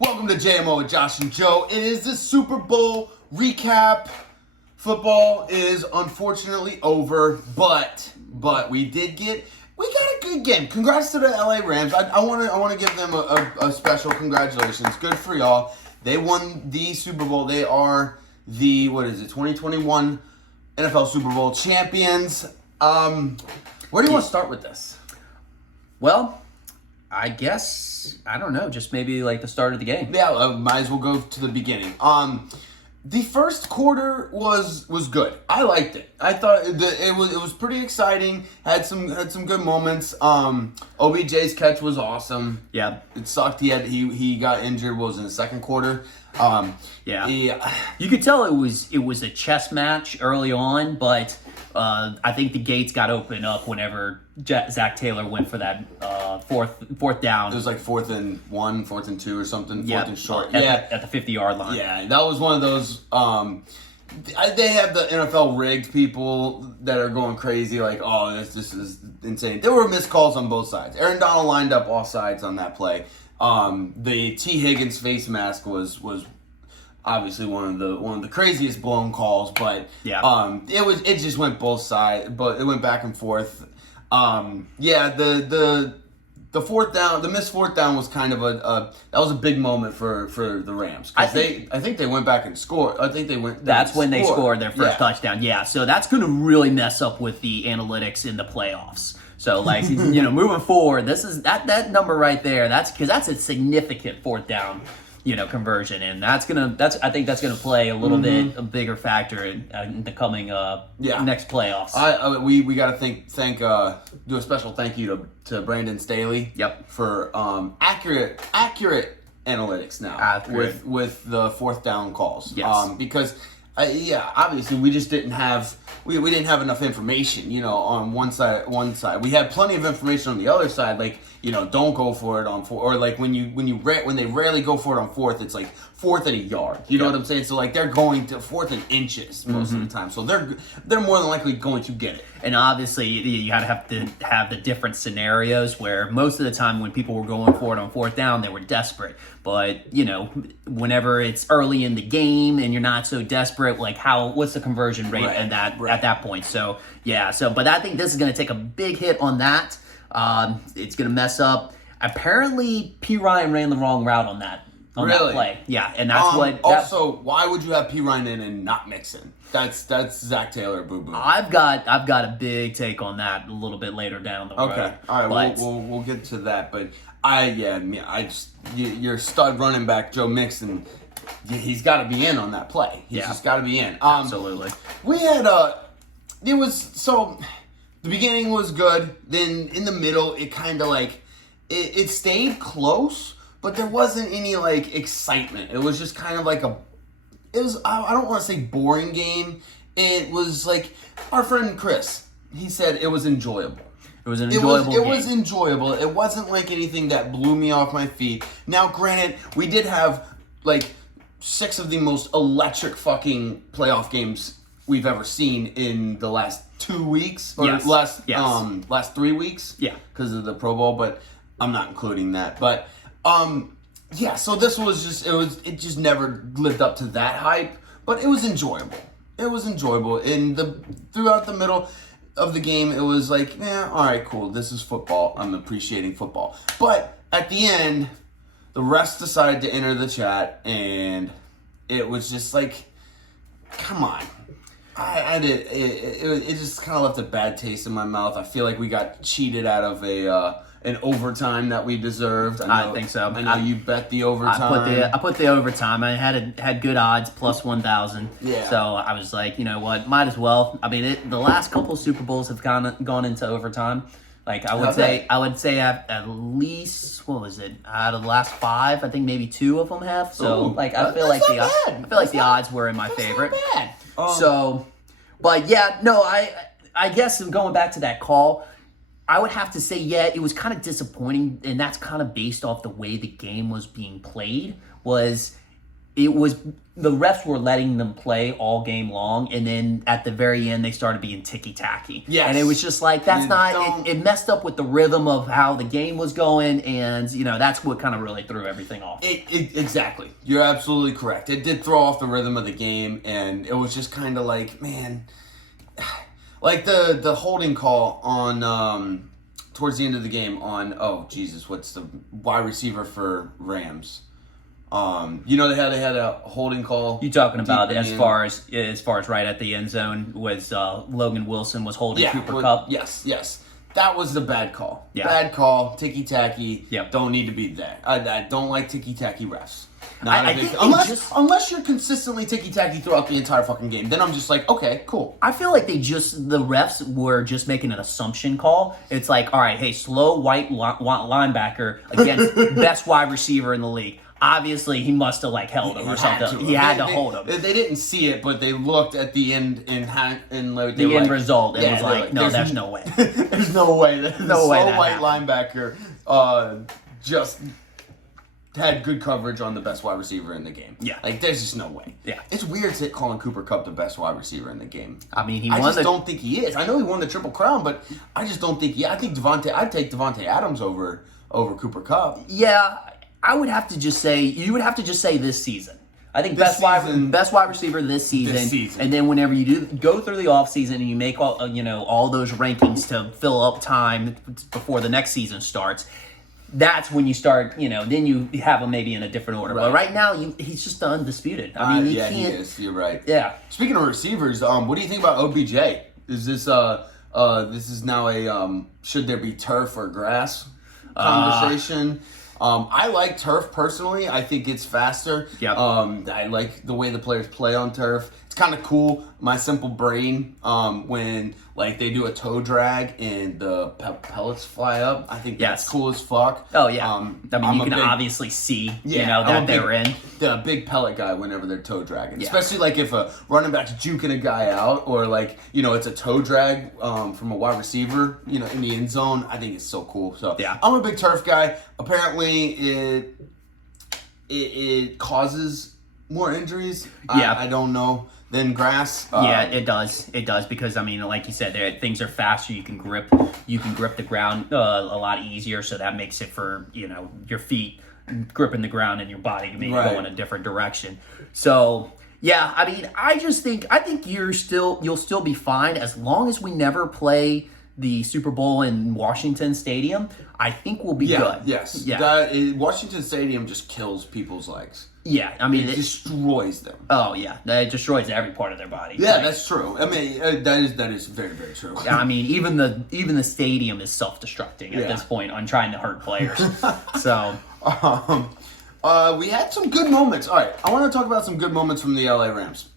Welcome to JMO with Josh and Joe. It is the Super Bowl recap. Football is unfortunately over, but we got a good game. Congrats to the LA Rams. I want to give them a special congratulations. Good for y'all. They won the Super Bowl. They are the 2021 NFL Super Bowl champions. Where do you want to start with this? Well, I guess, I don't know, just maybe like the start of the game. Yeah, might as well go to the beginning. The first quarter was good. I liked it. I thought it was pretty exciting. Had some good moments. OBJ's catch was awesome. Yeah. It sucked. He got injured. Was in the second quarter. Yeah. You could tell it was a chess match early on, but I think the gates got opened up whenever Zach Taylor went for that fourth down. It was like 4th and 1, 4th and 2 or something. Yep. 4th and short. At the 50-yard line. Yeah, that was one of those. They have the NFL rigged people that are going crazy, like, oh, this is insane. There were missed calls on both sides. Aaron Donald lined up all sides on that play. The T. Higgins face mask was obviously one of the craziest blown calls, but yeah. It just went both sides, but it went back and forth. The fourth down, the missed fourth down was kind of that was a big moment for the Rams. I think they went back and scored. That's when they scored their first touchdown. Yeah, so that's going to really mess up with the analytics in the playoffs. So like moving forward, this is that number right there. That's because that's a significant fourth down, conversion, and I think that's gonna play a little bit a bigger factor in the coming next playoffs. We got to do a special thank you to Brandon Staley. Yep. For accurate analytics now with the fourth down calls. Yes. Because obviously we just didn't have we didn't have enough information, on one side. We had plenty of information on the other side, like, don't go for it on fourth, or like when they rarely go for it on fourth, it's like 4th and a yard. You know what I'm saying? So like they're going to 4th and inches most of the time. So they're more than likely going to get it. And obviously you gotta have to have the different scenarios where most of the time when people were going for it on fourth down, they were desperate. But whenever it's early in the game and you're not so desperate, like what's the conversion rate at that point? So but I think this is gonna take a big hit on that. It's gonna mess up. Apparently, P. Ryan ran the wrong route on that play. Yeah, and that's Also, why would you have P. Ryan in and not Mixon? That's Zach Taylor boo boo. I've got a big take on that a little bit later down the road. Okay, all right, we'll get to that. But your stud running back Joe Mixon, he's got to be in on that play. He's just got to be in. Absolutely. We had the beginning was good. Then in the middle, it kind of like it stayed close, but there wasn't any like excitement. It was just kind of like I don't want to say boring game. It was like our friend Chris. He said it was enjoyable. It was an enjoyable game. It was enjoyable. It wasn't like anything that blew me off my feet. Now, granted, we did have like 6 of the most electric fucking playoff games we've ever seen in the last 2 weeks or last 3 weeks. Yeah, because of the Pro Bowl, but I'm not including that. But so this was it just never lived up to that hype, but it was enjoyable. It was enjoyable. Throughout the middle of the game, it was like, all right, cool. This is football. I'm appreciating football. But at the end, the refs decided to enter the chat, and it was just like, come on. It just kind of left a bad taste in my mouth. I feel like we got cheated out of an overtime that we deserved. I think so. I know you bet the overtime. I put the overtime. I had good odds, plus 1,000. Yeah. So I was like, you know what, might as well. I mean, the last couple Super Bowls have gone into overtime. Like I would say at least, what was it? Out of the last 5, I think maybe 2 of them have. So I feel like the odds were in my favor. Bad. I guess going back to that call, I would have to say, it was kind of disappointing, and that's kind of based off the way the game was being played. it was the refs were letting them play all game long, and then at the very end they started being ticky-tacky. Yes. And it was just like, it messed up with the rhythm of how the game was going, and that's what kind of really threw everything off. Exactly. You're absolutely correct. It did throw off the rhythm of the game, and it was just kind of like, man, like the holding call on towards the end of the game on, what's the wide receiver for Rams? They had a holding call. You talking about as far as right at the end zone was Logan Wilson was holding Cooper Kupp? Yes. That was the bad call. Yeah. Bad call, ticky-tacky. Yep. Don't need to be there. I don't like ticky-tacky refs. Unless you're consistently ticky-tacky throughout the entire fucking game. Then I'm just like, okay, cool. I feel like the refs were just making an assumption call. It's like, all right, hey, slow white linebacker against best wide receiver in the league. Obviously, he must have held him or something. He had to hold him. They didn't see it, but they looked at the end the end result and was like, no, there's no way. There's no way. The slow white happened. linebacker just had good coverage on the best wide receiver in the game. Yeah. There's just no way. Yeah. It's weird calling Cooper Kupp the best wide receiver in the game. I mean, I just don't think he is. I know he won the Triple Crown, but I just don't think I think I'd take Devontae Adams over Cooper Kupp. Yeah, I would have to just say, this season. I think best wide receiver this season. And then whenever you do go through the offseason and you make all those rankings to fill up time before the next season starts, that's when you start, then you have him maybe in a different order. Right. But right now, he's just undisputed. I mean, he is. You're right. Yeah. Speaking of receivers, what do you think about OBJ? Is this this is now a should there be turf or grass conversation? I like turf personally. I think it's faster. Yep. I like the way the players play on turf. It's kind of cool. My simple brain, when they do a toe drag and the pellets fly up, I think that's cool as fuck. Oh yeah. I mean, you can obviously see, that they're in. The big pellet guy whenever they're toe dragging, especially if a running back's juking a guy out, or it's a toe drag from a wide receiver, in the end zone. I think it's so cool. So yeah. I'm a big turf guy. Apparently, it causes more injuries. Yeah. I don't know. Than grass. Yeah, it does. It does because like you said, things are faster. You can grip the ground a lot easier, so that makes it for your feet gripping the ground and your body maybe go in a different direction. So yeah, I mean, I think you'll still be fine as long as we never play the Super Bowl in Washington Stadium. I think we'll be good. Yes. Yeah. Washington Stadium just kills people's legs. Yeah, I mean, it destroys them. Oh yeah, it destroys every part of their body. Yeah, that's true. I mean, that is very, very true. I mean, even the stadium is self-destructing at this point on trying to hurt players. So, we had some good moments. All right, I want to talk about some good moments from the LA Rams.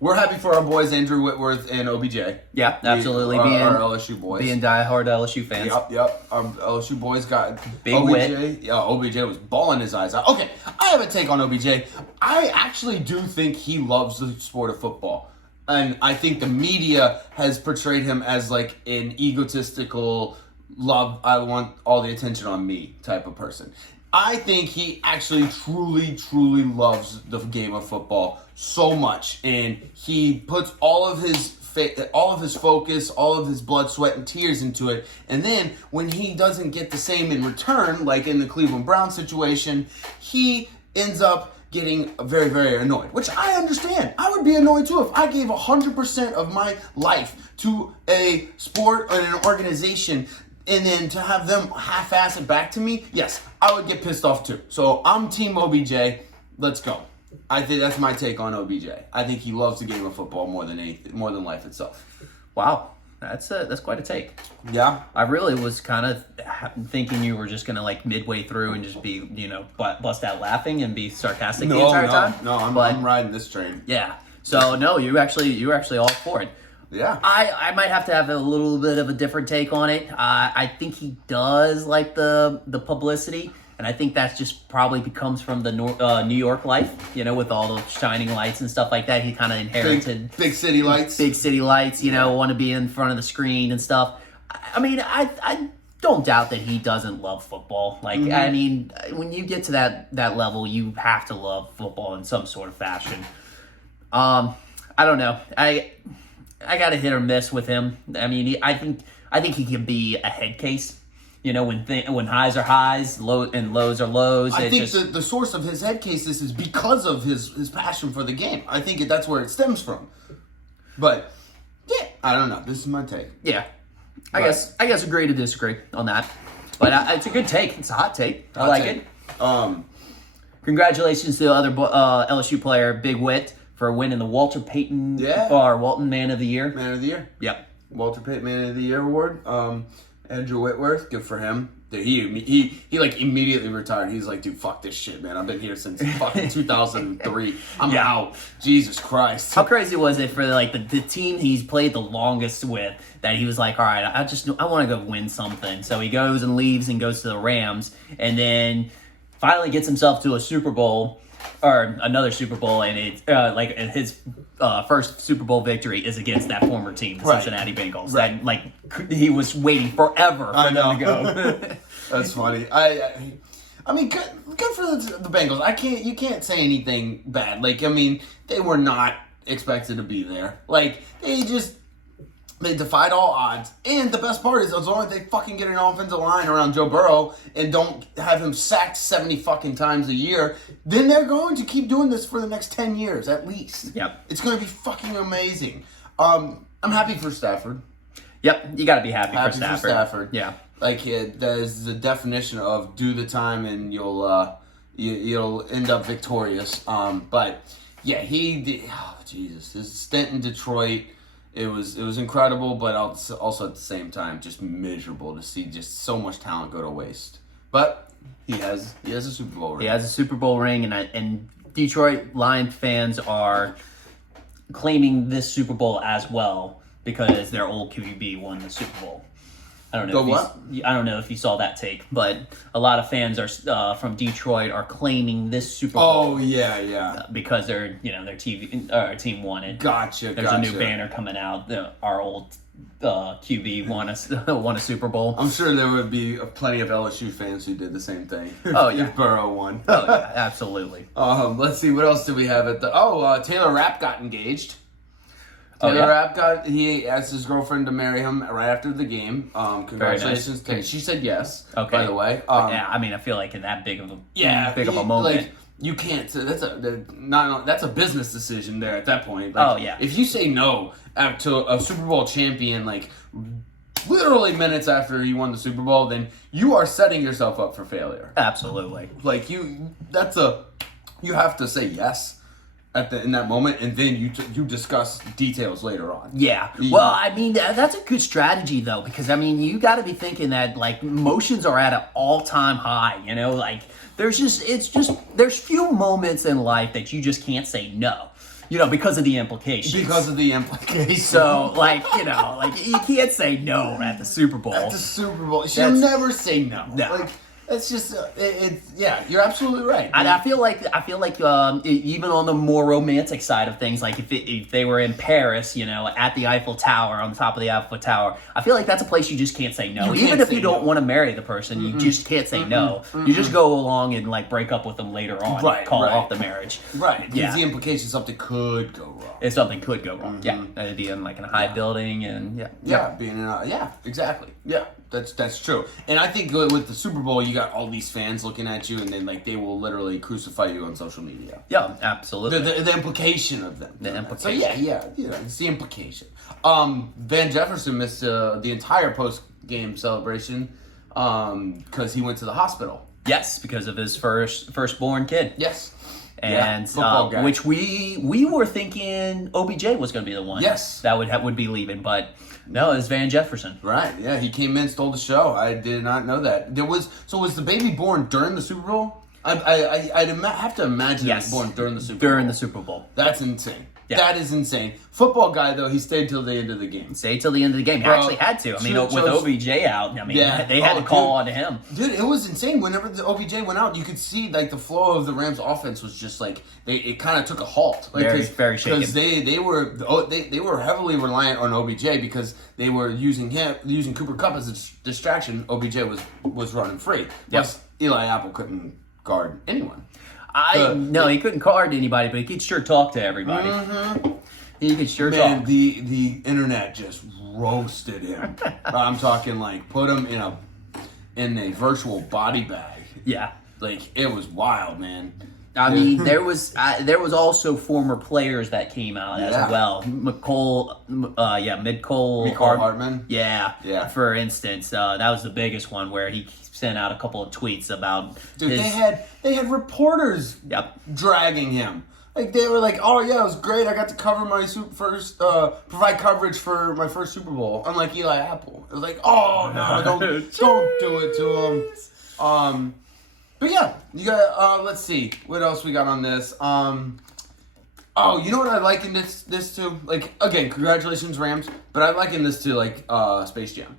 We're happy for our boys Andrew Whitworth and OBJ. Yeah, absolutely. Our LSU boys. Being diehard LSU fans. Yep. Our LSU boys got Big OBJ. wit. Yeah, OBJ was bawling his eyes out. Okay, I have a take on OBJ. I actually do think he loves the sport of football. And I think the media has portrayed him as an egotistical, I want all the attention on me type of person. I think he actually truly, truly loves the game of football so much, and he puts all of his focus, all of his blood, sweat, and tears into it. And then when he doesn't get the same in return, like in the Cleveland Browns situation, he ends up getting very, very annoyed, which I understand. I would be annoyed too if I gave 100% of my life to a sport and an organization, and then to have them half-ass it back to me, yes, I would get pissed off too. So I'm Team OBJ. Let's go. I think that's my take on OBJ. I think he loves the game of football more than life itself. Wow, that's quite a take. Yeah, I really was kind of thinking you were just gonna midway through and just be bust out laughing and be sarcastic the entire time. No, I'm riding this train. Yeah. So no, you were actually all for it. Yeah. I might have to have a little bit of a different take on it. I think he does like the publicity, and I think that just probably comes from the New York life, with all the shining lights and stuff like that. He kind of inherited big city lights. Big city lights, want to be in front of the screen and stuff. I mean, I don't doubt that he doesn't love football. Like, I mean, when you get to that level, you have to love football in some sort of fashion. I don't know. I got a hit or miss with him. I mean, I think he can be a head case. You know, when highs are highs, and lows are lows. I think the source of his head cases is because of his passion for the game. I think that's where it stems from. But yeah, I don't know. This is my take. Yeah, I guess agree to disagree on that. But it's a good take. It's a hot take. I like it. Congratulations to the other LSU player, Big Wit, for winning the Walter Payton or Walton Man of the Year. Man of the Year. Yep. Walter Payton Man of the Year award. Andrew Whitworth, good for him. Dude, he like immediately retired. He's like, dude, fuck this shit, man. I've been here since fucking 2003. I'm out. Jesus Christ. How crazy was it for like the team he's played the longest with that he was like, all right, I want to go win something. So he goes and leaves and goes to the Rams, and then finally gets himself to a Super Bowl. Or another Super Bowl, and it's like his first Super Bowl victory is against that former team, the Cincinnati Bengals. Right. That, like, he was waiting forever for them to go. That's funny. I mean, good for the Bengals. You can't say anything bad. Like, I mean, they were not expected to be there. Like, they defied all odds. And the best part is, as long as they fucking get an offensive line around Joe Burrow and don't have him sacked 70 fucking times a year, then they're going to keep doing this for the next 10 years at least. Yep. It's going to be fucking amazing. I'm happy for Stafford. Yep, you got to be happy for Stafford. Yeah. Like, that is the definition of do the time and you'll end up victorious. But yeah, he did. Oh, Jesus. His stint in Detroit, it was incredible, but also at the same time just miserable to see just so much talent go to waste. But he has a Super Bowl ring. He has a Super Bowl ring, and Detroit Lions fans are claiming this Super Bowl as well because their old QB won the Super Bowl. I don't know. I don't know if you saw that take, but a lot of fans are from Detroit are claiming this Super Bowl. Oh yeah. Because their team won it. Gotcha. There's a new banner coming out. Our old QB won a Super Bowl. I'm sure there would be plenty of LSU fans who did the same thing. Oh yeah, if Burrow won. Oh yeah, absolutely. Let's see, what else did we have at the? Taylor Rapp got engaged. Taylor Rapp he asked his girlfriend to marry him right after the game. Congratulations. Nice. She said yes. Okay. By the way. Yeah, I mean, I feel like in that big of a moment. Like, you can't. That's a business decision there at that point. Oh yeah. If you say no to a Super Bowl champion, like literally minutes after you won the Super Bowl, then you are setting yourself up for failure. Absolutely. Like you have to say yes in that moment, and then you discuss details later on. Yeah. Well, I mean, that's a good strategy though, because I mean, you got to be thinking that like emotions are at an all-time high. You know, like there's few moments in life that you just can't say no. You know, because of the implications. So, like, you know, like you can't say no at the Super Bowl. At the Super Bowl, she'll never say no. Like, it's just, you're absolutely right. And I feel like even on the more romantic side of things, like if they were in Paris, you know, at the Eiffel Tower, on top of the Eiffel Tower, I feel like that's a place you just can't say no. Even if you don't want to marry the person, you just can't say no. You just go along and like break up with them later on, call off the marriage. Right. Yeah. The implication something could go wrong. If something could go wrong, yeah, that'd be in like in a high building, and being in exactly, that's true. And I think with the Super Bowl, you got all these fans looking at you, and then like they will literally crucify you on social media. Yeah, absolutely. The implication of them. The implication. So it's the implication. Van Jefferson missed the entire post game celebration because he went to the hospital. Yes, because of his firstborn kid. Yes. And which we were thinking OBJ was going to be the one. Yes. That would be leaving, but no, it's Van Jefferson. Right. Yeah, he came in, stole the show. I did not know that. Was the baby born during the Super Bowl? I'd have to imagine it was born during the Super Bowl. During the Super Bowl. That's insane. Yeah. That is insane. Football guy, though, he stayed till the end of the game. Stay till the end of the game. He Bro, actually had to. I mean, shows- with OBJ out, I mean, Yeah. they had Oh, to call dude. on to him. Dude, it was insane. Whenever the OBJ went out, you could see like the flow of the Rams' offense was just like it kind of took a halt. Like, Very shaken. Because they were heavily reliant on OBJ because they were using Cooper Kupp as a distraction. OBJ was running free. Plus, Eli Apple couldn't guard anyone. No, he couldn't card anybody, but he could sure talk to everybody. He could sure Man, talk. the internet just roasted him. I'm talking like put him in a virtual body bag. Yeah. Like it was wild, man. I mean, there was also former players that came out as Yeah. well. Midcole Mecole Hardman. Yeah. Yeah. For instance, that was the biggest one where he sent out a couple of tweets about Dude, his, they had reporters Yep. dragging him. Like they were like, "Oh yeah, it was great. I got to cover my provide coverage for my first Super Bowl." Unlike Eli Apple, it was like, "Oh no, don't do it to him." But yeah, you got. Let's see what else we got on this. Oh, you know what I liken this to? Like again, congratulations Rams, but I liken this to like Space Jam.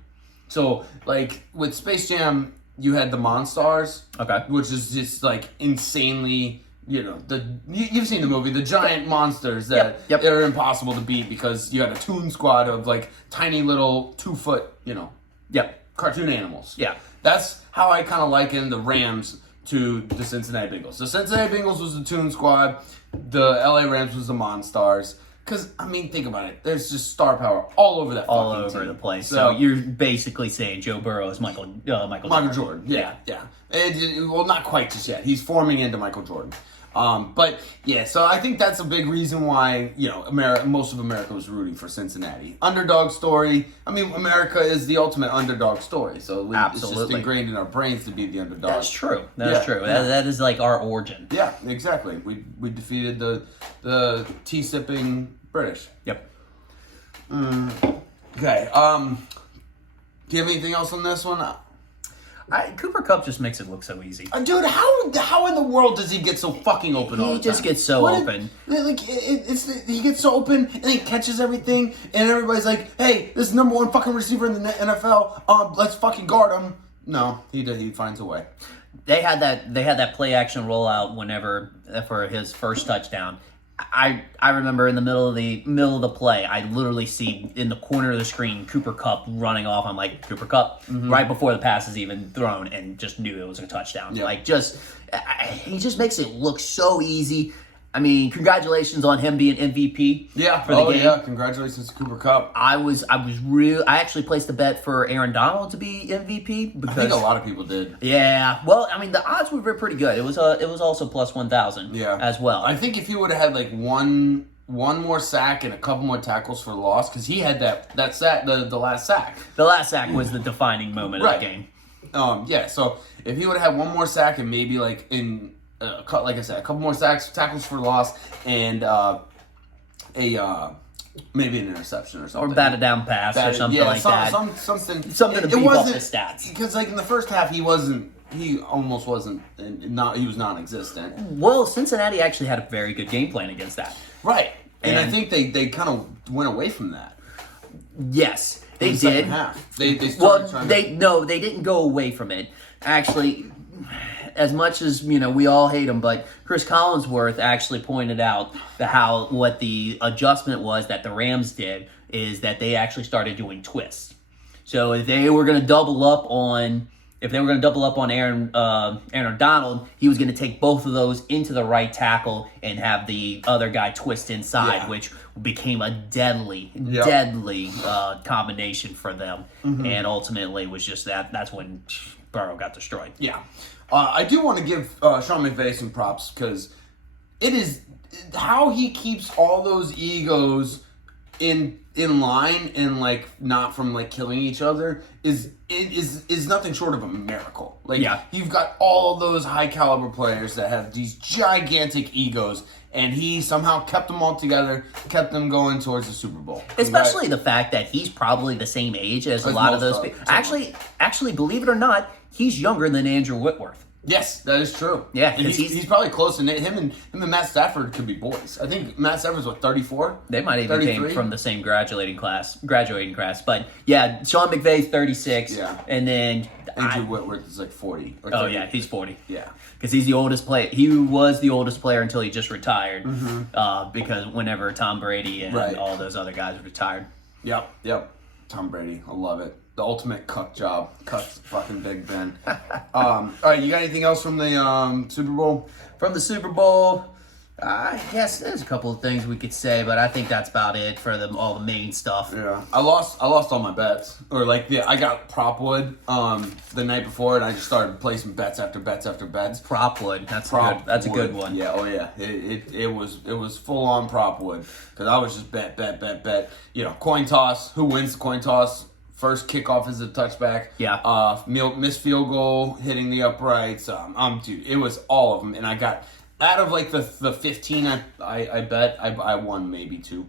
So like with Space Jam, you had the Monstars, Okay. which is just like insanely. You've seen the movie, the giant monsters that Yep. are impossible to beat because you had a toon squad of like tiny little 2-foot, Yep. cartoon animals. Yeah. That's how I kind of liken the Rams to the Cincinnati Bengals. The Cincinnati Bengals was the toon squad, the LA Rams was the Monstars. Because, I mean, think about it. There's just star power all over that All fucking over team. the place. So you're basically saying Joe Burrow is Michael Jordan. Yeah. Well, not quite just yet. He's forming into Michael Jordan. But yeah, so I think that's a big reason why most of America was rooting for Cincinnati. Underdog story. I mean, America is the ultimate underdog story. So it's just Absolutely. ingrained in our brains to be the underdog. That's true. That's Yeah, true. yeah. That is like our origin. Yeah, exactly. We defeated the tea sipping British. Yep. Okay. Do you have anything else on this one? Cooper Kupp just makes it look so easy. Dude, how in the world does he get so fucking open all the He time? just gets so open. He gets so open and he catches everything and everybody's like, "Hey, this is number one fucking receiver in the NFL. Let's fucking guard him." No, he finds a way. They had that play action rollout whenever for his first touchdown. I remember in the middle of the play, I literally see in the corner of the screen Cooper Kupp running off. I'm like, Cooper Kupp, right before the pass is even thrown, and just knew it was a touchdown. Yeah. He just makes it look so easy. I mean, congratulations on him being MVP. Yeah. For the game. Yeah. Congratulations to Cooper Kupp. I actually placed a bet for Aaron Donald to be MVP because I think a lot of people did. Yeah, well, I mean the odds were pretty good. It was also plus 1,000. Yeah. As well. I think if he would have had like one more sack and a couple more tackles for loss, because he had that sack, the last sack. The last sack was the defining moment Right. of the game. Yeah. So if he would have had one more sack and maybe like like I said, a couple more sacks, tackles for loss, and maybe an interception or something. Or batted down pass or something like that. Something Something to beef up the stats. Because like in the first half, he almost wasn't. He was non-existent. Well, Cincinnati actually had a very good game plan against that. Right. And I And- think they kind of went away from that. Yes, they in the did. second half. They started Well, trying they didn't go away from it. Actually, as much as we all hate him, but Chris Collinsworth actually pointed out what the adjustment was that the Rams did is that they actually started doing twists. So if they were going to double up on Aaron Donald, he was going to take both of those into the right tackle and have the other guy twist inside, Yeah. which became a deadly combination for them. And ultimately was just that's when Burrow got destroyed. Yeah. I do want to give Sean McVay some props because it is how he keeps all those egos in line and like not from like killing each other is nothing short of a miracle. Like Yeah. you've got all those high caliber players that have these gigantic egos and he somehow kept them all together, kept them going towards the Super Bowl. Especially the fact that he's probably the same age as a As lot of most those of people. them. Actually, believe it or not, he's younger than Andrew Whitworth. Yes, that is true. Yeah, and 'cause he's probably close to him and Matt Stafford could be boys. I think Matt Stafford's 34. They might even 33? came from the same graduating class. But yeah, Sean McVay's 36. Yeah. And then Andrew Whitworth is like 40. Or oh 30. yeah, he's 40. Yeah. Because he's the oldest player. He was the oldest player until he just retired. Because whenever Tom Brady and Right. all those other guys retired. Yep. Tom Brady. I love it. The ultimate cuck job. Cuck's fucking Big Ben. All right, you got anything else from the Super Bowl? From the Super Bowl, I guess there's a couple of things we could say, but I think that's about it for all the main stuff. Yeah, I lost all my bets, or I got Propwood the night before, and I just started placing bets after bets after bets. Propwood, that's a good one. Yeah, oh yeah, it was full on Propwood because I was just bet. You know, coin toss. Who wins the coin toss? First kickoff is a touchback. Yeah. Missed field goal, hitting the uprights. Dude, it was all of them, and I got out of like the 15 I bet I won maybe 2.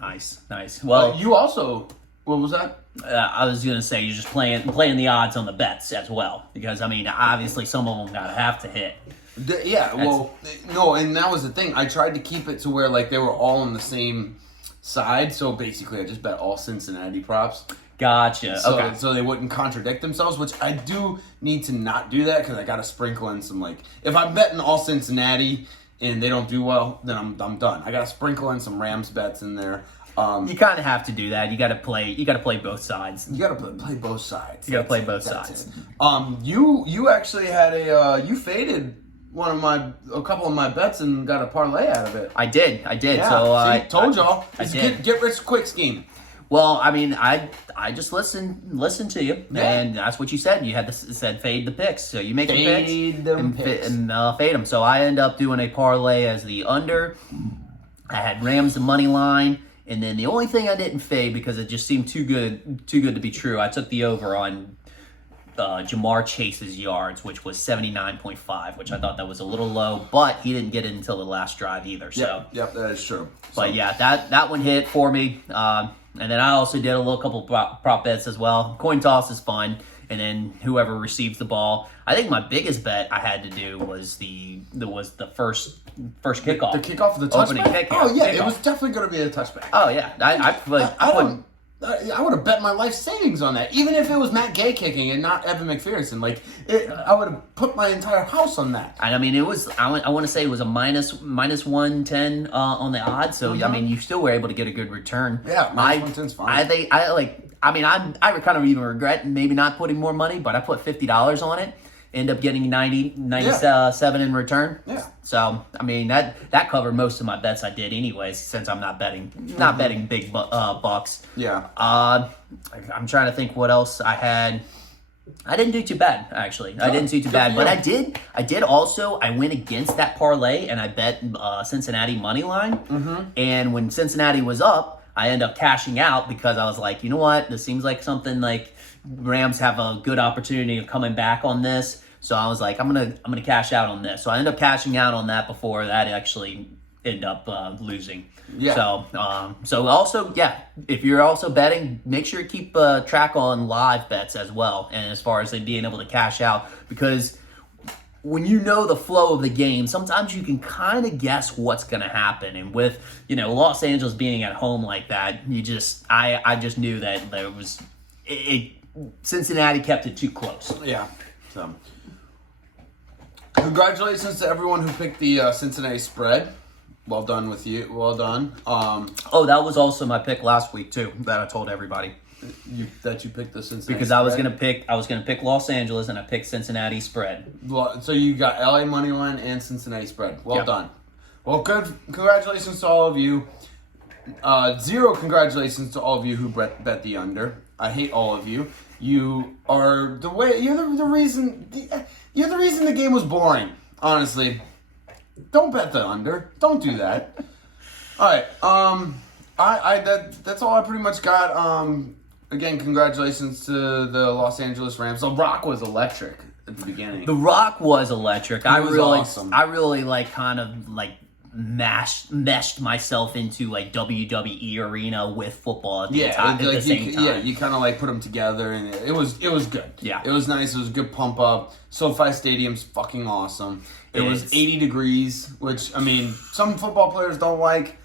Nice. Well, You also, what was that? I was gonna say you're just playing the odds on the bets as well, because I mean obviously some of them gotta have to hit. No, and that was the thing. I tried to keep it to where like they were all on the same side, so basically I just bet all Cincinnati props. Gotcha. Okay. So they wouldn't contradict themselves, which I do need to not do that because I got to sprinkle in some if I'm betting all Cincinnati and they don't do well, then I'm done. I got to sprinkle in some Rams bets in there. You kind of have to do that. You got to play both sides. You got to play both sides. You got to play both sides. You actually had you faded a couple of my bets and got a parlay out of it. I did. Yeah, So I told y'all. I It's did. Get rich quick scheme. Well, I mean, I just listened to you, Yeah. and that's what you said. You had said fade the picks, so you make Fade the them picks picks. and fade them. So I end up doing a parlay as the under. I had Rams the money line, and then the only thing I didn't fade because it just seemed too good to be true. I took the over on Jamar Chase's yards, which was 79.5, which I thought that was a little low, but he didn't get it until the last drive either. So. Yep, that is true. But yeah, that one hit for me. And then I also did a little couple prop bets as well. Coin toss is fun. And then whoever receives the ball. I think my biggest bet I had to do was the first kickoff. The kickoff of the Opening touchback? kickoff. Oh, yeah, it Kickoff. was definitely going to be a touchback. Oh yeah, I would have bet my life savings on that, even if it was Matt Gay kicking and not Evan McPherson. I would have put my entire house on that. I mean, it was. I want to say it was a minus 110 on the odds. So I mean, you still were able to get a good return. Yeah, minus 110's fine. I kind of even regret maybe not putting more money, but I put $50 on it. End up getting 97 in return. Yeah. So I mean that covered most of my bets I did anyways, since I'm not betting big bucks. Yeah. I'm trying to think what else I had. I didn't do too bad, actually. I didn't do too bad, but I did also. I went against that parlay and I bet Cincinnati money line. And when Cincinnati was up, I ended up cashing out because I was like, you know what, this seems like something like Rams have a good opportunity of coming back on this. So I was like, I'm gonna cash out on this. So I ended up cashing out on that before that actually ended up losing. Yeah. So also, yeah, if you're also betting, make sure you keep track on live bets as well. And as far as they being able to cash out, because when you know the flow of the game, sometimes you can kind of guess what's going to happen. And with, Los Angeles being at home like that, I just knew that there was, Cincinnati kept it too close. Yeah. So, congratulations to everyone who picked the Cincinnati spread. Well done with you. Well done. That was also my pick last week too. That I told everybody. You picked the Cincinnati because spread? I was gonna pick Los Angeles and I picked Cincinnati spread. So you got LA money line and Cincinnati spread. Well Yep. done. Well, good. Congratulations to all of you. 0 congratulations to all of you who bet the under. I hate all of you. You are the way. You're the reason. You're the reason the game was boring. Honestly, don't bet the under. Don't do that. All right. That's all I pretty much got. Again, congratulations to the Los Angeles Rams. The Rock was electric at the beginning. The Rock was electric. was awesome. I really meshed myself into like WWE arena with football at the, Yeah, at the same time. Yeah, you kind of like put them together, and it was good. Yeah. It was nice. It was a good pump up. SoFi Stadium's fucking awesome. It was It's- 80 degrees, which I mean, some football players don't like.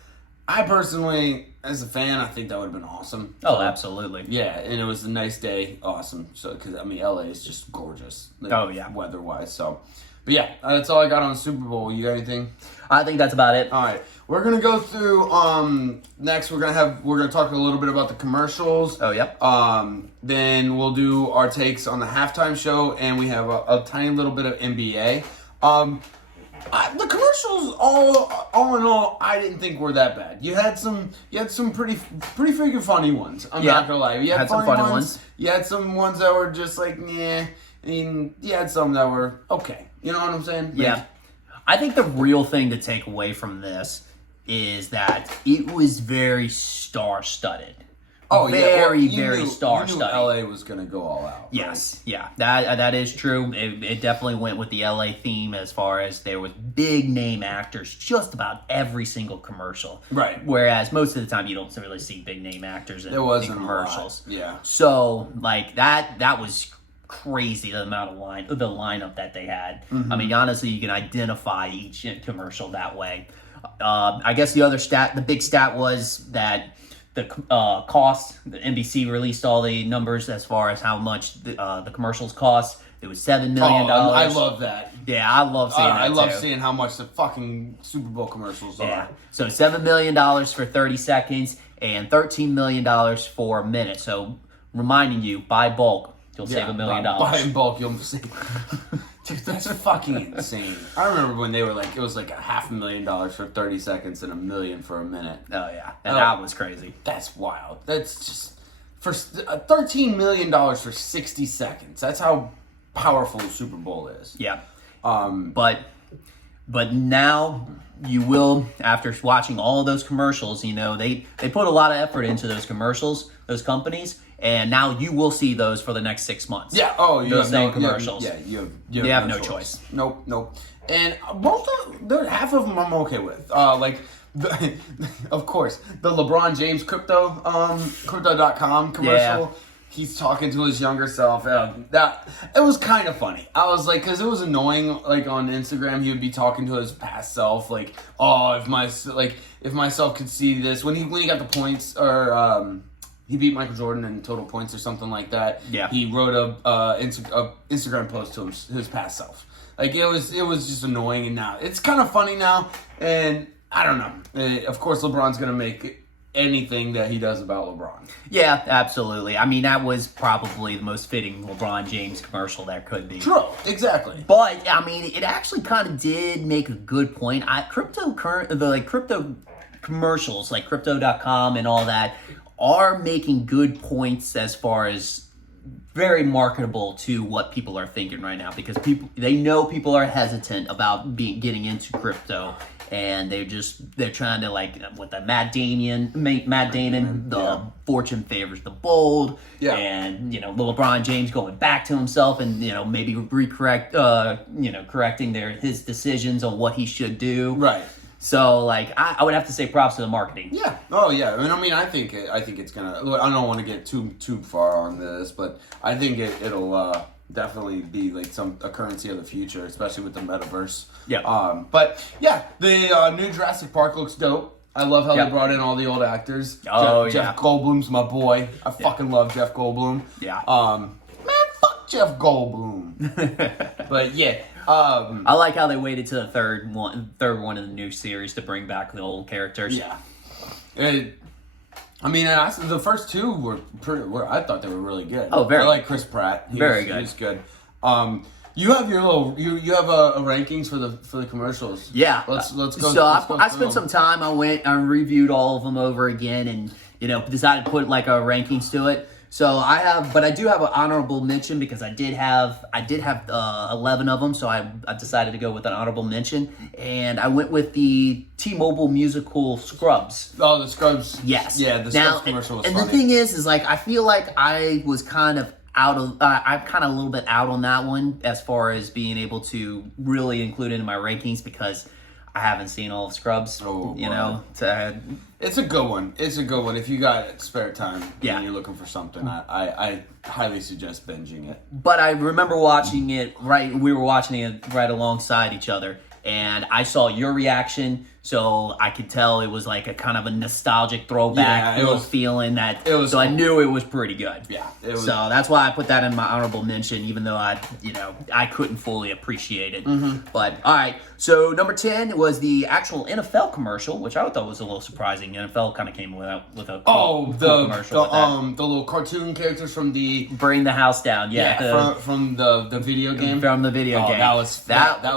I personally, as a fan, I think that would have been awesome. Oh, absolutely. Yeah, and it was a nice day. Awesome. So, because I mean, LA is just gorgeous. Like, Oh, yeah. weather-wise. So, but yeah, that's all I got on Super Bowl. You got anything? I think that's about it. All right, we're gonna go through. Next, we're gonna talk a little bit about the commercials. Oh, yep. Then we'll do our takes on the halftime show, and we have a tiny little bit of NBA. The commercials, all in all, I didn't think were that bad. You had some pretty freaking funny ones. I'm Yeah. not gonna lie. You had Some funny ones. You had some ones that were just like, yeah. And you had some that were okay. You know what I'm saying? Yeah. I think the real thing to take away from this is that it was very star-studded. Oh, very, yeah. very star-studded. LA was gonna go all out. Yes, yeah, that is true. It definitely went with the LA theme as far as there was big name actors just about every single commercial. Right. Whereas most of the time you don't really see big name actors in There wasn't the a commercials. lot. Yeah. So like that was crazy, the amount of the lineup that they had. I mean, honestly, you can identify each commercial that way. I guess the big stat was that the cost. The NBC released all the numbers as far as how much the commercials cost. It was $7 million. I love that. Yeah, I love seeing that. I love too. seeing how much the fucking Super Bowl commercials are. Yeah. So $7 million for 30 seconds and $13 million for a minute. So reminding you, buy bulk, you'll save $1 million. Buy in bulk, you'll save. Dude, that's fucking insane. I remember when they were like, it was like $500,000 for 30 seconds and $1 million for a minute. Oh yeah, that was crazy. That's wild. That's just for $13 million for 60 seconds. That's how powerful the Super Bowl is. Yeah. But now you will, after watching all of those commercials, you know, they put a lot of effort into those commercials, those companies, and now you will see those for the next 6 months. Yeah. Oh, you those have same no, commercials. You have no choice. Nope. And half of them I'm okay with. Of course, the LeBron James crypto.com commercial. Yeah. He's talking to his younger self. That it was kind of funny. I was like, because it was annoying. Like on Instagram, he would be talking to his past self, like, "Oh, if myself could see this when he got the points or he beat Michael Jordan in total points or something like that." Yeah. He wrote a Instagram post to his past self. Like it was just annoying, and now it's kind of funny now, and I don't know. Of course, LeBron's gonna make anything that he does about LeBron. Yeah, absolutely. I mean, that was probably the most fitting LeBron James commercial there could be. True, exactly. But I mean, it actually kind of did make a good point. Crypto commercials like crypto.com and all that are making good points as far as very marketable to what people are thinking right now, because they know people are hesitant about getting into crypto, and they're trying to, like, with the Matt Damon, the fortune favors the bold, and the LeBron James going back to himself and maybe correcting his decisions on what he should do. Right. So, like, I would have to say props to the marketing. Yeah. Oh, yeah. I mean, I think it's gonna. I don't want to get too far on this, but I think it'll definitely be like a currency of the future, especially with the metaverse. Yeah. But yeah, the new Jurassic Park looks dope. I love how Yeah. they brought in all the old actors. Oh, Jeff Goldblum's my boy. I fucking love Jeff Goldblum. Yeah. Man, fuck Jeff Goldblum. But yeah. I like how they waited to the third one of the new series to bring back the old characters. Yeah. The first two were I thought they were really good. Oh, very. I like Chris Pratt. Very good. He's good. You have your you have a rankings for the commercials. Yeah. Let's go. So let's go I through spent them. some time. I reviewed all of them over again, and decided to put like a rankings to it. So I do have an honorable mention because I did have 11 of them. So I decided to go with an honorable mention, and I went with the T-Mobile musical Scrubs. Oh, the Scrubs. Yes. Yeah, the Scrubs commercial was and funny. the thing is like I feel like I was kind of I'm kind of a little bit out on that one as far as being able to really include it in my rankings, because I haven't seen all of Scrubs. Oh, you boy. know, It's a good one. It's a good one. If you got spare time Yeah. and you're looking for something, I highly suggest binging it. but I remember watching it right. We were watching it right alongside each other, and I saw your reaction, so I could tell it was like a kind of a nostalgic throwback Yeah, it little was- feeling that. it was so I cool. knew it was pretty good. Yeah, it was. So that's why I put that in my honorable mention, even though I couldn't fully appreciate it. But all right, so number 10 was the actual NFL commercial, which I thought was a little surprising. NFL kind of came with a cool commercial with that. The little cartoon characters from the Bring the house down, from the video game. from the video Oh, game. that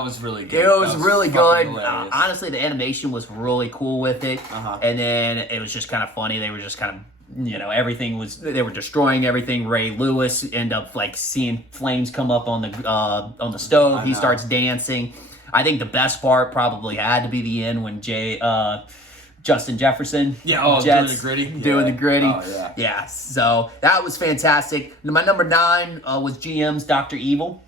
was really good. It was That really fucking good. hilarious. Honestly, the animation was really cool with it, Uh-huh. and then it was just kind of funny. They were just kind of, everything was. They were destroying everything. Ray Lewis end up like seeing flames come up on the stove. He know. starts dancing. I think the best part probably had to be the end when Justin Jefferson, Yeah, doing Jets, the gritty? doing Yeah. the gritty. Oh, yeah. So that was fantastic. My number 9 was GM's Dr. Evil.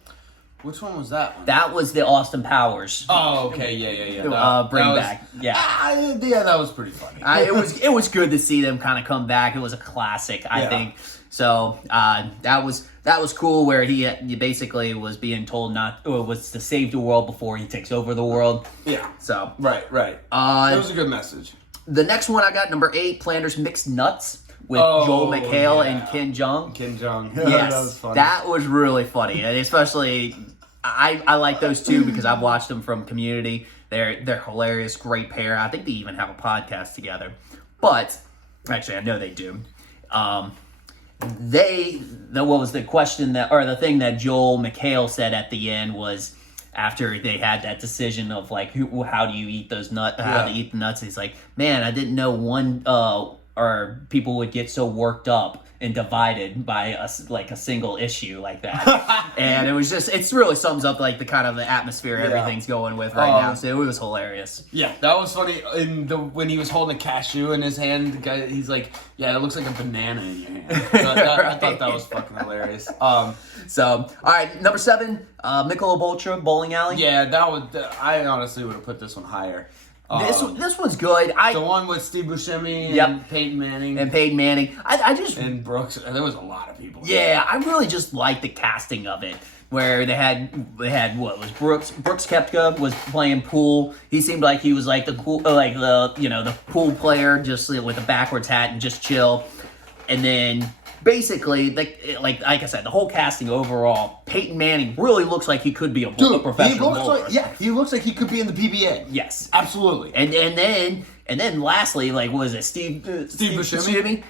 Which one was that one? That was the Austin Powers. Oh, okay, yeah. Bring that was- back, yeah. Yeah, that was pretty funny. It was good to see them kind of come back. It was a classic, I Yeah. think. So that was cool. Where he basically was being told was to save the world before he takes over the world. Yeah, So right. That was a good message. the next one I got, number 8, Planters Mixed Nuts with Oh, Joel McHale yeah. and Ken Jeong. Kim Jong. Yes, that was funny. that was really funny, and especially I like those two because I've watched them from Community. They're hilarious, great pair. I think they even have a podcast together. But actually, I know they do. What was the question the thing that Joel McHale said at the end was after they had that decision of like how do you eat those nuts, how to eat the nuts. He's like, man, I didn't know or people would get so worked up and divided by a single issue like that. And it was just, it really sums up like the kind of the atmosphere everything's going with right now. So it was hilarious. Yeah, that was funny. When he was holding a cashew in his hand, the guy, he's like, "Yeah, it looks like a banana in your hand." So I thought that was fucking hilarious. So, all right, number 7, Michelob Ultra Bowling Alley. Yeah, I honestly would have put this one higher. This one's good. The one with Steve Buscemi Yep. and Peyton Manning And Peyton Manning. I just and Brooks. There was a lot of people. Yeah, I really just like the casting of it. Where they had what was Brooks Koepka was playing pool. He seemed like he was like the cool the pool player, just with a backwards hat and just chill. And then basically like I said, the whole casting overall, Peyton Manning really looks like he could be a professional bowler. He looks like he could be in the PBA. Yes. Absolutely. And then lastly, like was it Steve Buscemi?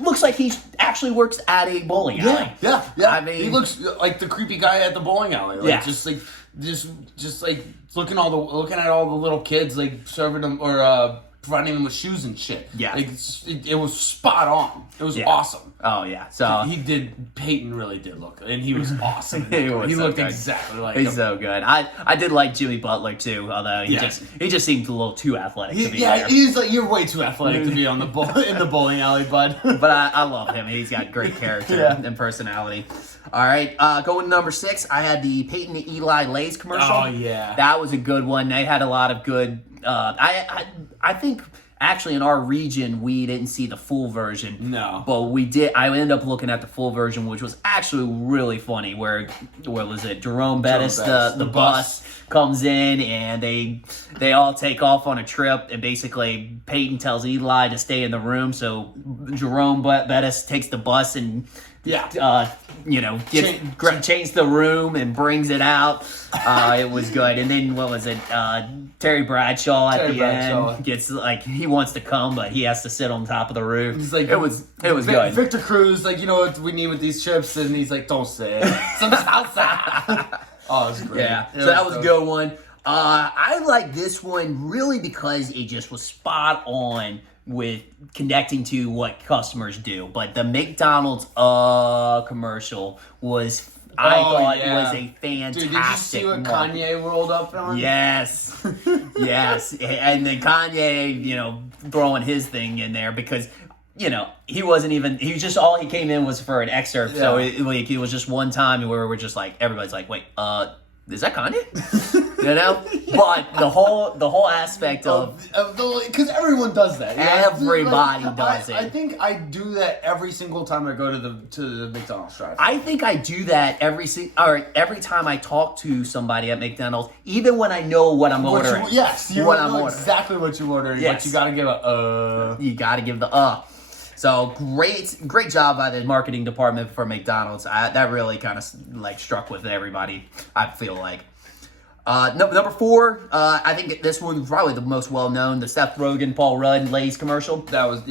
Looks like he actually works at a bowling alley. Yeah. I mean, he looks like the creepy guy at the bowling alley. Like, Yeah. just like looking at all the little kids, like serving them or providing them with shoes and shit. Yeah. Like it was spot on. It was awesome. Oh yeah. So Peyton really did look, and he was awesome. He was so looked good. exactly like He's him. so good. I did like Jimmy Butler too, although he just seemed a little too athletic to be there. He's like, you're way too athletic to be on in the bowling alley, bud. But I love him. He's got great character and personality. All right, going to number 6, I had the Peyton and Eli Lay's commercial. Oh, yeah. That was a good one. They had a lot of good. I think actually in our region we didn't see the full version. No. But we did. I ended up looking at the full version, which was actually really funny. Where was it? Jerome Bettis, Bettis, the bus comes in and they all take off on a trip, and basically Peyton tells Eli to stay in the room, so Jerome Bettis takes the bus and change the room and brings it out. It was good. And then what was it? Terry Bradshaw at the end gets like he wants to come, but he has to sit on top of the roof. He's like, it was good. Victor Cruz, like, you know what we need with these chips, and he's like, don't say it. Some salsa. Oh, it was great. Yeah, so that was a good one. I like this one really because it just was spot on with connecting to what customers do. But the McDonald's commercial was, I thought it was a fantastic. Dude, did you see what Kanye rolled up on? Yes. Yes. And then Kanye, throwing his thing in there because, he wasn't even, all he came in was for an excerpt. Yeah. So it was just one time where we're just like, everybody's like, wait, is that Kanye? You know? But the whole aspect of because everyone does that. Everybody does it. I think I do that every single time I go to the McDonald's drive. I think I do that every time I talk to somebody at McDonald's, even when I know what I'm ordering. You what know I'm ordering. exactly what you're ordering, Yes. but you gotta give a You got to give the So great job by the marketing department for McDonald's. That really kind of like struck with everybody, I feel like. Number 4, I think this one's probably the most well known, the Seth Rogen, Paul Rudd Lay's commercial. That was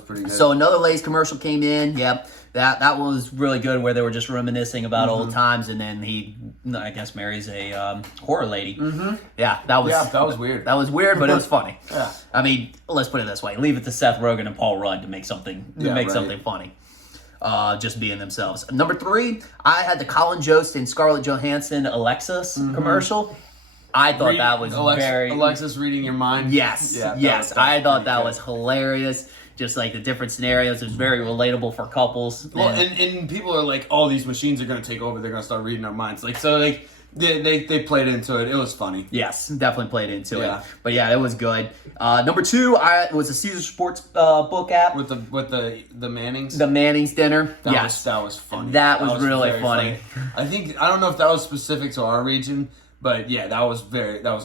pretty good. So another Lay's commercial came in. Yep. That was really good, where they were just reminiscing about old times, and then he, I guess, marries a horror lady. Mm-hmm. Yeah, that was weird. That was weird, but it was funny. Yeah. I mean, let's put it this way: leave it to Seth Rogen and Paul Rudd to make something something funny. Just being themselves. Number 3, I had the Colin Jost and Scarlett Johansson Alexis commercial. I thought that was Alexis reading your mind. Yes, yes. I thought that was hilarious. Just like the different scenarios, it was very relatable for couples. Well, and people are like, "Oh, these machines are going to take over. They're going to start reading our minds." Like, so like they played into it. It was funny. Yes, definitely played into Yeah. it. But yeah, it was good. Number 2, was a Caesar Sports book app. With the Mannings. The Manning's dinner. That was funny. That was really very funny. I don't know if that was specific to our region, but yeah, that was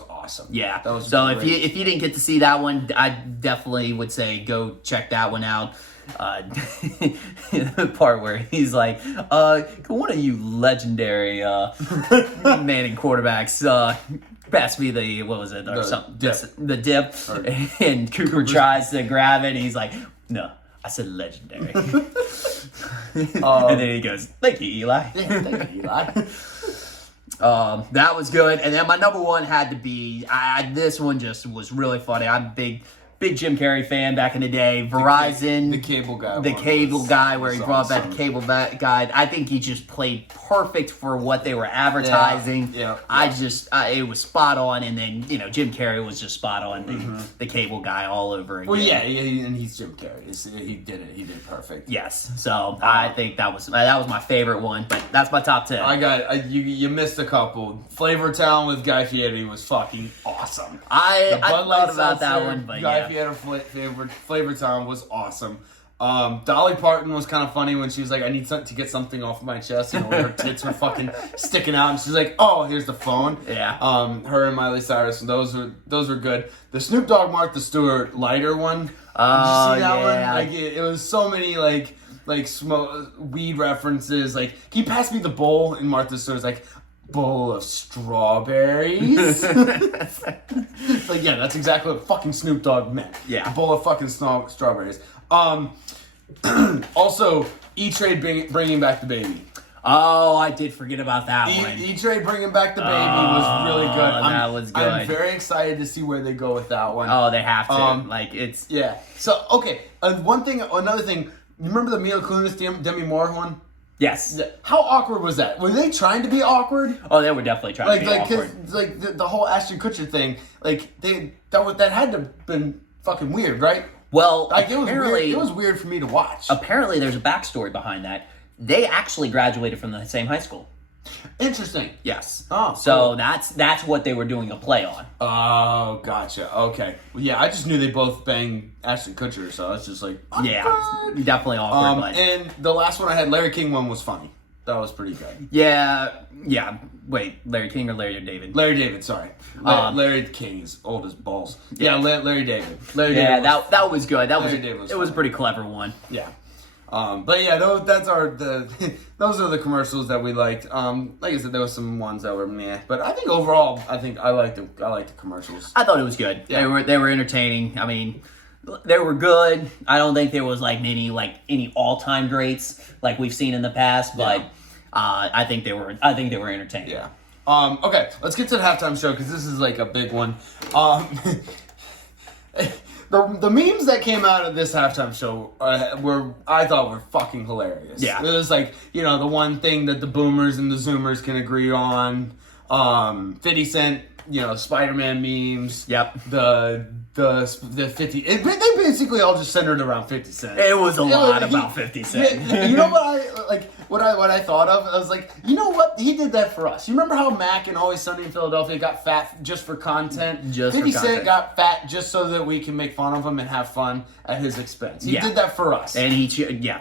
awesome. Yeah. That was so great. if you didn't get to see that one, I definitely would say go check that one out. The part where he's like, one of you legendary Manning quarterbacks pass me the, what was it, or something, the dip, and Cooper tries to grab it, and he's like, no, I said legendary. And then he goes, thank you, Eli. Yeah, thank you, Eli. That was good. And then my number 1 had to be, this one just was really funny. I'm a big Jim Carrey fan back in the day. Verizon. The cable guy. The cable guy where he brought back awesome. the cable guy. I think he just played perfect for what they were advertising. Yeah. It was spot on. And then, Jim Carrey was just spot on. The cable guy all over again. Well, yeah, and he's Jim Carrey. He did it. He did perfect. Yes. So I think that was my favorite one. But that's my top 10. You missed a couple. Flavor Town with Guy Fieri was fucking awesome. I Bud Light thought about that seltzer, one, but Guy yeah. Fieri Flavor Town was awesome. Dolly Parton was kind of funny when she was like, I need to get something off my chest. Her tits were fucking sticking out, and she's like, oh, here's the phone. Yeah. Her and Miley Cyrus, those were good. The Snoop Dogg Martha Stewart lighter one. Did you see that one? Like it was so many like smoke weed references. Like, can you pass me the bowl? And Martha Stewart's like, bowl of strawberries. It's like, yeah, that's exactly what fucking Snoop Dogg meant. Yeah. A bowl of fucking strawberries. Also, E-Trade bringing back the baby. Oh, I did forget about that one. E-Trade bringing back the baby was really good. That was good. I'm very excited to see where they go with that one. Oh, they have to. It's... Yeah. So, okay, another thing. You remember the Mila Kunis, Demi Moore one? Yes. How awkward was that? Were they trying to be awkward? Oh, they were definitely trying to be awkward. Cause, the whole Ashton Kutcher thing, that had to have been fucking weird, right? Well, it was weird. It was weird for me to watch. Apparently, there's a backstory behind that. They actually graduated from the same high school. Interesting. Yes. Oh, so cool. that's what they were doing a play on. Oh, gotcha. Okay. Well, yeah, I just knew they both banged Ashton Kutcher, so it's just like, awkward. Yeah, definitely awkward. But... And the last one I had, Larry King one, was funny. That was pretty good. Yeah. Wait, Larry King or Larry David? Larry David, sorry. Larry King is old as balls. Yeah, Larry David. David that was good. It was a pretty clever one. Yeah. But yeah, those are the commercials that we liked. Like I said, there was some ones that were meh, but I think overall, I liked the commercials. I thought it was good. Yeah. They were entertaining. I mean, they were good. I don't think there was any all-time greats like we've seen in the past, but I think they were entertaining. Yeah. Okay, let's get to the halftime show because this is like a big one. The memes that came out of this halftime show I thought were fucking hilarious. Yeah. It was like, the one thing that the boomers and the zoomers can agree on. 50 Cent, Spider-Man memes. Yep. The 50. They basically all just centered around 50 Cent. It was a lot about 50 Cent. You know what what I thought of? I was like, you know what? He did that for us. You remember how Mac and Always Sunny in Philadelphia got fat just for content? Just 50 for Cent content. got fat just so that we can make fun of him and have fun at his expense. He Yeah. did that for us. And he,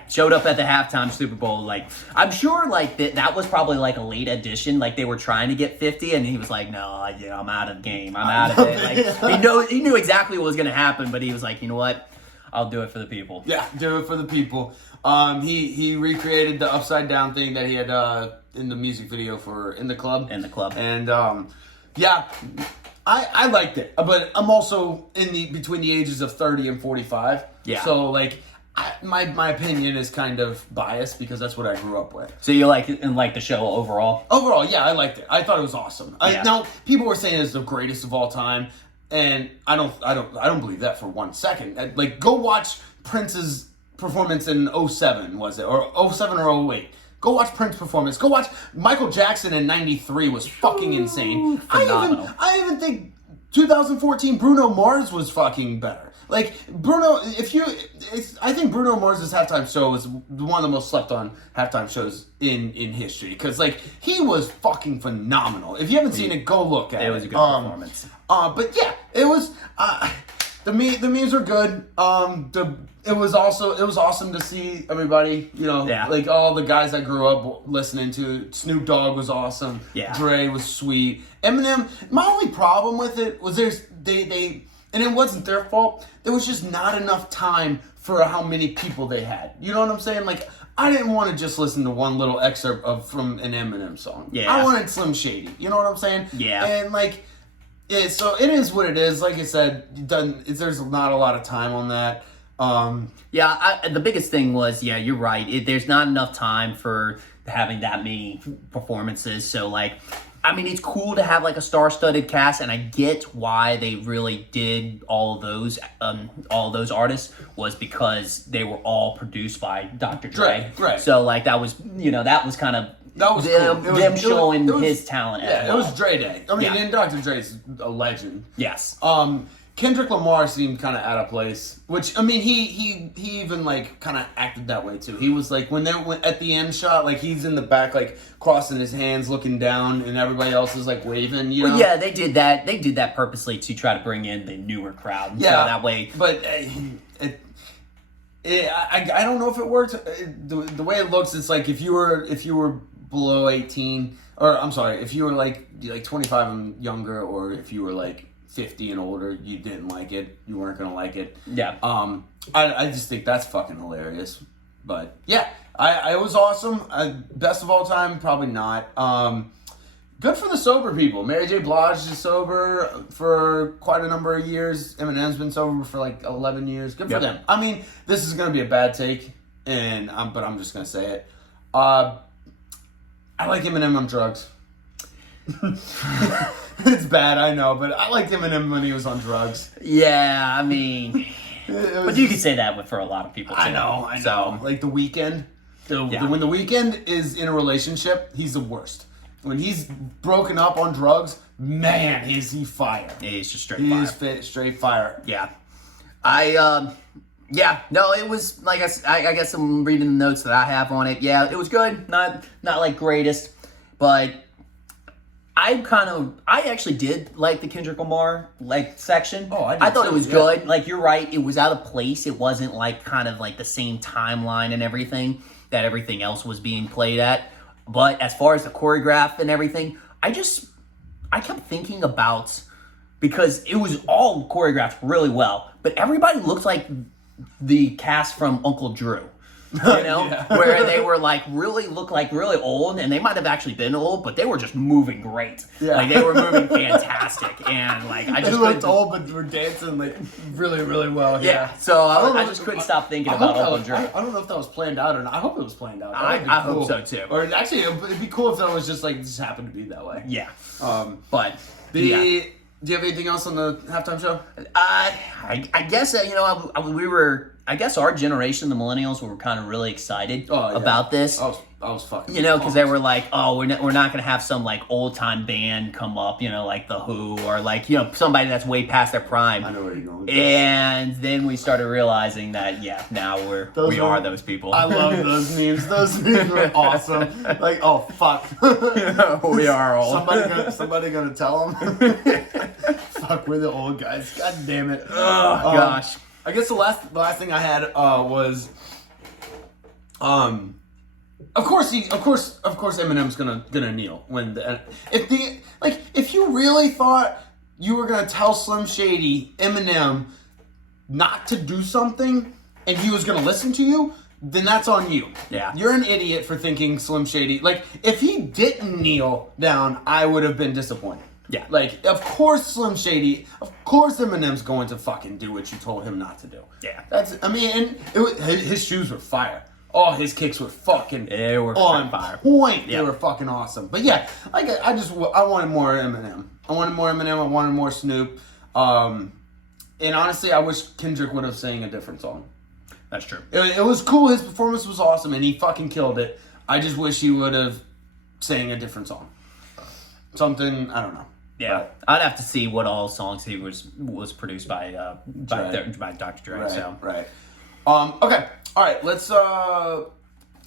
showed up at the halftime Super Bowl. Like, I'm sure, like, that was probably, like, a late addition. Like, they were trying to get 50, and he was like, no, I'm out of the game. I'm out of it. Like, he knew exactly what was going to happen, but he was like, you know what? I'll do it for the people. Yeah, do it for the people. He recreated the upside down thing that he had in the music video for In the Club. In the Club. And yeah, I liked it, but I'm also between the ages of 30 and 45. Yeah. So like, my opinion is kind of biased because that's what I grew up with. So you like the show overall? Overall, yeah, I liked it. I thought it was awesome. Yeah. Now people were saying it's the greatest of all time, and I don't believe that for 1 second. Like, go watch Prince's performance in 07, was it? Or 07 or 08. Go watch Prince's performance. Go watch Michael Jackson in 93 was fucking insane. Phenomenal. I even think 2014 Bruno Mars was fucking better. Like, Bruno, I think Bruno Mars' halftime show was one of the most slept on halftime shows in history. Because, like, he was fucking phenomenal. If you haven't seen it, go look at it. It was a good performance. But yeah, it was, the memes were good. It was awesome to see everybody, Yeah. like all the guys I grew up listening to. Snoop Dogg was awesome. Yeah. Dre was sweet. Eminem, my only problem with it was and it wasn't their fault. There was just not enough time for how many people they had. You know what I'm saying? Like, I didn't want to just listen to one little excerpt from an Eminem song. Yeah. I wanted Slim Shady. You know what I'm saying? Yeah. And like, so it is what it is. Like I said, there's not a lot of time on that. The biggest thing was, you're right. There's not enough time for having that many performances. So, like, I mean, it's cool to have, like, a star-studded cast, and I get why they really did all those artists was because they were all produced by Dr. Dre. Right. So, like, that was kind of That was them, cool. them showing it was- his talent. Yeah, as it well. was Dre Day. I mean, Yeah. and Dr. Dre's a legend. Yes. Kendrick Lamar seemed kind of out of place, which, I mean, he even, like, kind of acted that way, too. He was, like, when they went at the end shot, like, he's in the back, like, crossing his hands, looking down, and everybody else is, like, waving, you know? Well, yeah, they did that. They did that purposely to try to bring in the newer crowd. Yeah. So that way. But I don't know if it worked. The way it looks, it's like if you were below 18, or I'm sorry, if you were like 25 and younger, or if you were like 50 and older, you didn't like it. You weren't gonna like it. Yeah. I just think that's fucking hilarious. But yeah, it was awesome. Best of all time, probably not. Good for the sober people. Mary J. Blige is sober for quite a number of years. Eminem's been sober for like 11 years. Good for Yep. them. I mean, this is gonna be a bad take, but I'm just gonna say it. I like Eminem on drugs. It's bad, I know, but I liked Eminem when he was on drugs. Yeah, I mean, but you could say that for a lot of people too. I know. So, Like The Weeknd. Yeah. When The Weeknd is in a relationship, he's the worst. When he's broken up on drugs, man, is he fire. it's just straight He's fire. straight fire. Yeah. It was like I guess I'm reading the notes that I have on it. Yeah, it was good. Not like greatest, but I actually did like the Kendrick Lamar section. Oh, I did thought too, it was yeah. good. Like, you're right, it was out of place. It wasn't like kind of like the same timeline and everything that everything else was being played at. But as far as the choreograph and everything, I kept thinking about, because it was all choreographed really well, but everybody looked like the cast from Uncle Drew. You know, Yeah. where they were really old, and they might have actually been old, but they were just moving great. Yeah. Like, they were moving fantastic, and like I They just looked couldn't- old, but were dancing like really, really well. Yeah, so don't know I if- just couldn't stop thinking I about hope that Uncle was- Drew. I don't know if that was planned out or not. I hope it was planned out. That would be I hope cool. so, too. Or actually, it'd be cool if that was just like just happened to be that way. Yeah, But yeah. do you have anything else on the halftime show? I guess I guess our generation, the millennials, were kind of really excited Oh, yeah. about this. I fucking. You know, because they pumped. were like, oh, we're not going to have some like old time band come up, you know, like The Who or like, you know, somebody that's way past their prime. I know where you're going. With this. And then we stared realizing that, yeah, now we are those people. I love those memes. Those memes were awesome. Like, oh fuck. We are old. Somebody gonna tell them. Fuck, we're the old guys. God damn it. Oh, gosh. I guess the last thing I had was, of course Eminem's gonna kneel when if you really thought you were gonna tell Slim Shady Eminem not to do something and he was gonna listen to you, then that's on you. Yeah. You're an idiot for thinking Slim Shady. Like, if he didn't kneel down, I would have been disappointed. Yeah. Like, of course Slim Shady, of course Eminem's going to fucking do what you told him not to do. Yeah. And his shoes were fire. Oh, his kicks were fucking They were on fire. point. Yeah. They were fucking awesome. But yeah, like I wanted more Eminem. I wanted more Snoop. And honestly, I wish Kendrick would have sang a different song. That's true. It was cool. His performance was awesome, and he fucking killed it. I just wish he would have sang a different song. Something, I don't know. Yeah, I'd have to see what all songs he was produced by Dr. Dre. Right, So right. Okay. All right. Let's do a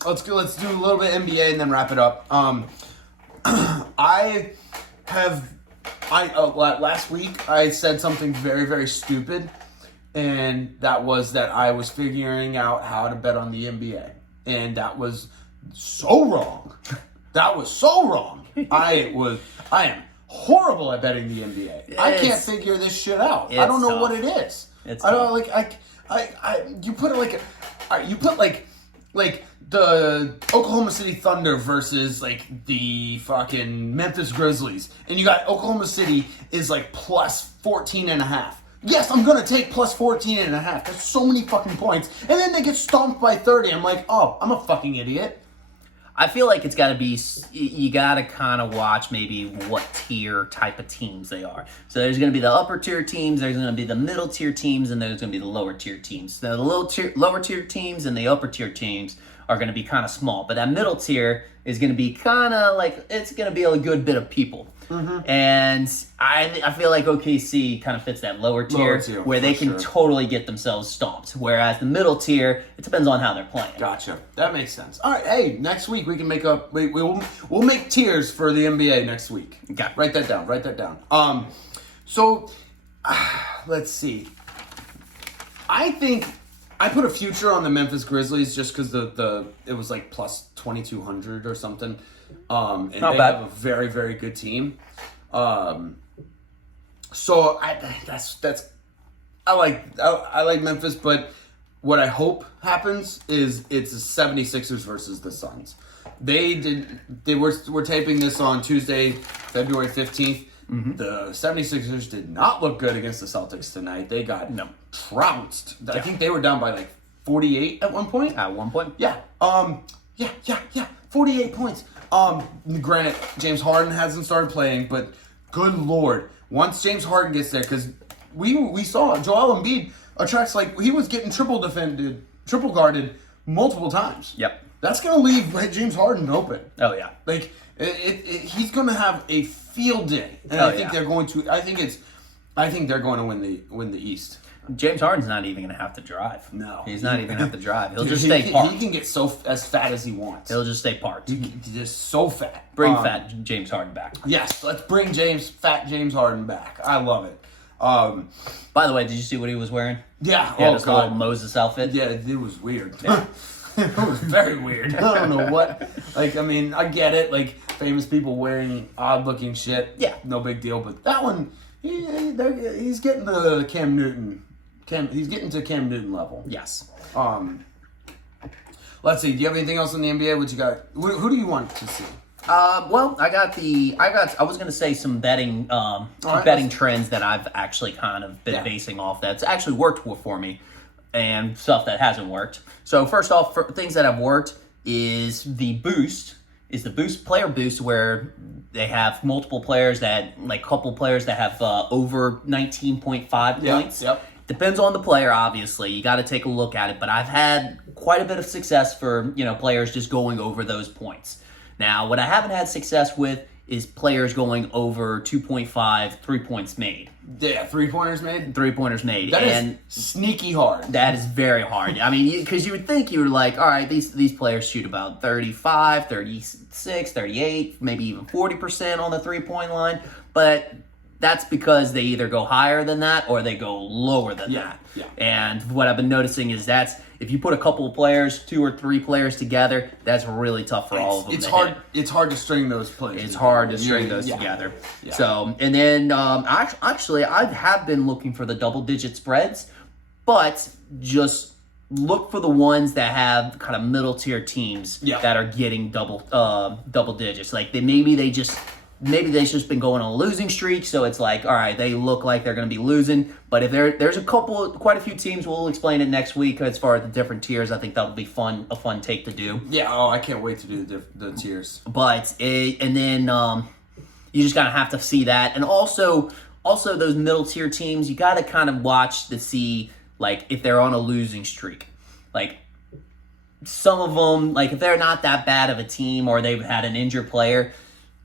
little bit NBA and then wrap it up. Last week I said something very, very stupid, and that was that I was figuring out how to bet on the NBA, and that was so wrong. That was so wrong. I am horrible at betting the NBA. I can't figure this shit out. I don't know tough. what it is. It's I don't you put it like the Oklahoma City Thunder versus like the fucking Memphis Grizzlies, and you got Oklahoma City is like plus 14.5. Yes, I'm gonna take plus 14.5. That's so many fucking points, and then they get stomped by 30. I'm like, oh, I'm a fucking idiot. I feel like it's got to be, you got to kind of watch maybe what tier type of teams they are. So there's going to be the upper tier teams, there's going to be the middle tier teams, and there's going to be the lower tier teams. The lower tier teams and the upper tier teams are going to be kind of small, but that middle tier is going to be kind of like, it's going to be a good bit of people. Mm-hmm. And I feel like OKC kind of fits that lower tier where they can totally get themselves stomped. Whereas the middle tier, it depends on how they're playing. Gotcha. That makes sense. All right. Hey, next week we can make up. We'll make tiers for the NBA next week. Okay. Write that down. So let's see. I think I put a future on the Memphis Grizzlies just because it was like plus 2,200 or something. And Not they bad. have a very, very good team. So I like Memphis, but what I hope happens is it's the 76ers versus the Suns. We're taping this on Tuesday, February 15th. Mm-hmm. The 76ers did not look good against the Celtics tonight. They got trounced. I think they were down by like 48 at one point. At one point? Yeah. 48 points. Granted, James Harden hasn't started playing, but good lord, once James Harden gets there, because we saw Joel Embiid attracts, like, he was getting triple guarded multiple times. Yep. That's gonna leave James Harden open. Oh yeah. Like he's gonna have a field day, and I think they're going to. I think they're going to win the East. James Harden's not even going to have to drive. No. He's not even going to have to drive. He'll just He stay parked. He can get as fat as he wants. He'll just stay parked. He's just so fat. Bring fat James Harden back. Yes, let's bring fat James Harden back. I love it. By the way, did you see what he was wearing? Yeah. He had this little Moses outfit. Yeah, it was weird. It was very weird. I don't know what. Like, I mean, I get it. Like, famous people wearing odd-looking shit. Yeah. No big deal. But that one, he's getting the Cam Newton. He's getting to Cam Newton level. Yes. Let's see. Do you have anything else in the NBA? What you got? Who do you want to see? Well, I was gonna say some betting trends that I've actually kind of been basing off that's actually worked for me, and stuff that hasn't worked. So first off, for things that have worked is the boost player boost, where they have multiple players that, like, couple players that have over 19.5 points. Yep. Depends on the player, obviously. You got to take a look at it. But I've had quite a bit of success for, players just going over those points. Now, what I haven't had success with is players going over 2.5 3-points made. Yeah, 3-pointers made? 3-pointers made. That is sneaky hard. That is very hard. I mean, because you would think you were like, all right, these players shoot about 35, 36, 38, maybe even 40% on the 3-point line. But that's because they either go higher than that or they go lower than that. Yeah. And what I've been noticing is if you put a couple of players, 2 or 3 players together, that's really tough for all of them. It's to hard. hit. It's hard to string those players. It's hard to string those together. Yeah. So, and then actually, I have been looking for the double-digit spreads, but just look for the ones that have kind of middle-tier teams that are getting double digits. Like maybe they've just been going on a losing streak, so it's like, all right, they look like they're going to be losing. But if there's quite a few teams, we'll explain it next week as far as the different tiers. I think that'll be a fun take to do. Yeah, I can't wait to do the tiers. But and then you just gotta have to see that, and also those middle tier teams, you gotta kind of watch to see like if they're on a losing streak, like. Some of them, like if they're not that bad of a team or they've had an injured player,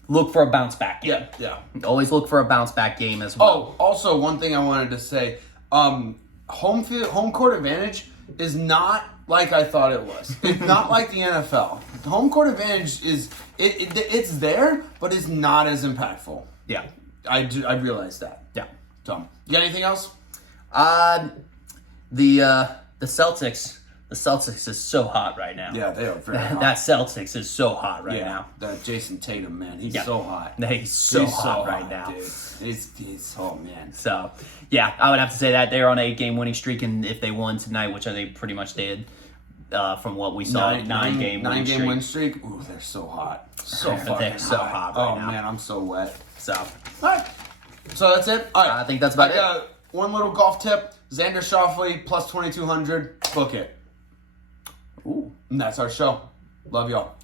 look for a bounce back game. Yeah. Always look for a bounce back game as well. Oh, also one thing I wanted to say, home court advantage is not like I thought it was. It's not like the NFL. The home court advantage it's there, but it's not as impactful. Yeah. I realized that. Yeah. So, you got anything else? The Celtics. The Celtics is so hot right now. Yeah, they are very hot. That Celtics is so hot right now. That Jason Tatum, man, he's so hot. He's so hot right now. Dude. He's oh man. So, yeah, I would have to say that they're on an 8-game winning streak, and if they won tonight, which they pretty much did, from what we saw, 9-game win streak. Ooh, they're so hot. So fucking they're so hot right now. Oh man, I'm so wet. So, all right. So that's it. All right. I think that's about I got one little golf tip. Xander Schauffele plus 2200. Book it. Ooh. And that's our show. Love y'all.